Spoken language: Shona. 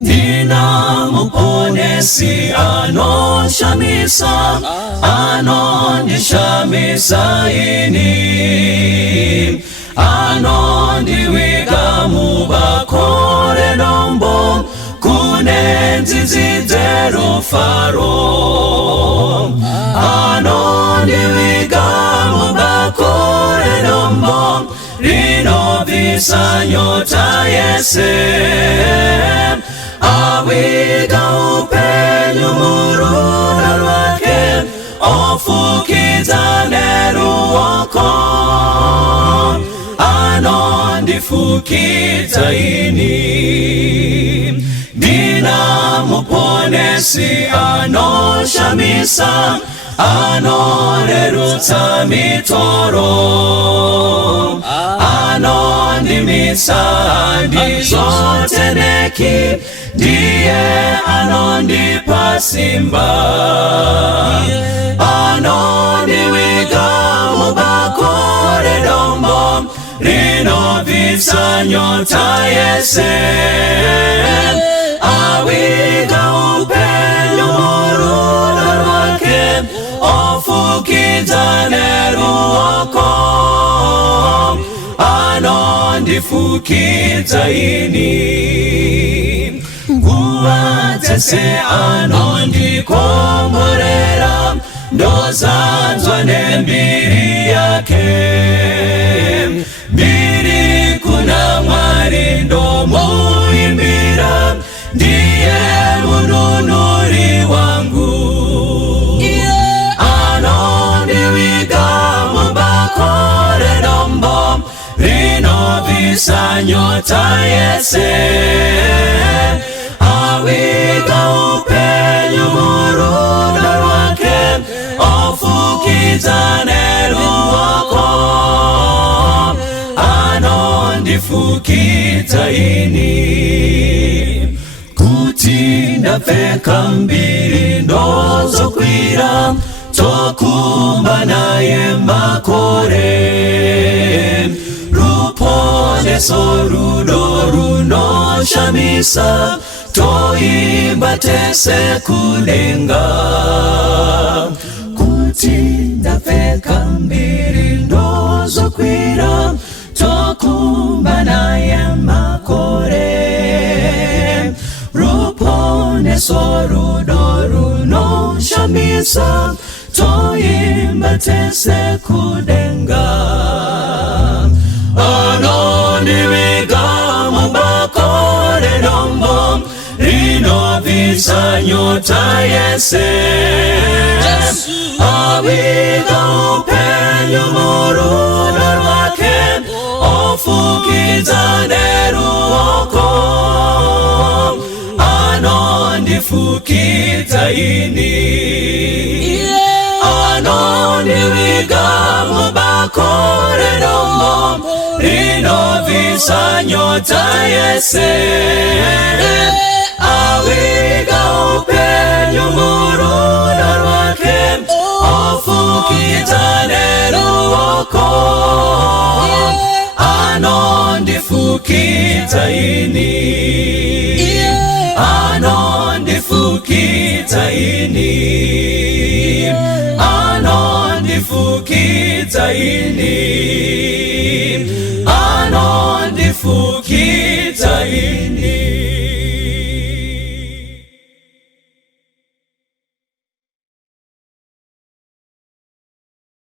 Nina muponesi anoshamisa, anondishamisa ini, anondiwiga mubakore nombo, kunenzizi derufaro. Anondiwiga mubakore nombo, rino visa nyota yese. Awiga upenyu muruna rwake, ofukiza ruoko. Anondifukiza ini, Dina muponesi anoshamisa, anorerutsa mitoro. Anondimisa ndizoteneki, ndiye anondipa simba. Anondiwiga mubakore dombo, rino visa nyota yese. Awiga upenyu muruna rwake, ofukiza ruoko. Anondifukiza ini, nguwatese anondikomborera, ndozanzwa nembiri yake. Mbiri kuna Mwari ndomuimbira, ndiye mununuri wangu. Anondiwiga mubakore dombo, rino visa nyota yese. Awiga upenyu muruna rwake, ofukiza ruoko. Anondifukiza ini, kuti ndapfeka mbiri ndozokwira, tokumba naye makore. Ruponeso rudo runoshamisa, toimba tese kulenga. Kuti ndapfeka mbiri ndozokwira, tokumba naye makore. Ruponeso rudo runoshamisa, toimba tese kulenga. Anondiwiga mubakore dombo, rino visa nyota yese. Awiga upenyu muruna rwake, ofukiza ruoko. Anondifukiza ini, anondiwiga mubakore dombo, rino visa nyota yese. Awiga upenyu muruna rwake, ofukiza ruoko. Anondifukiza ini, anondifukiza ini, anondifukiza ini, anondifukiza ini.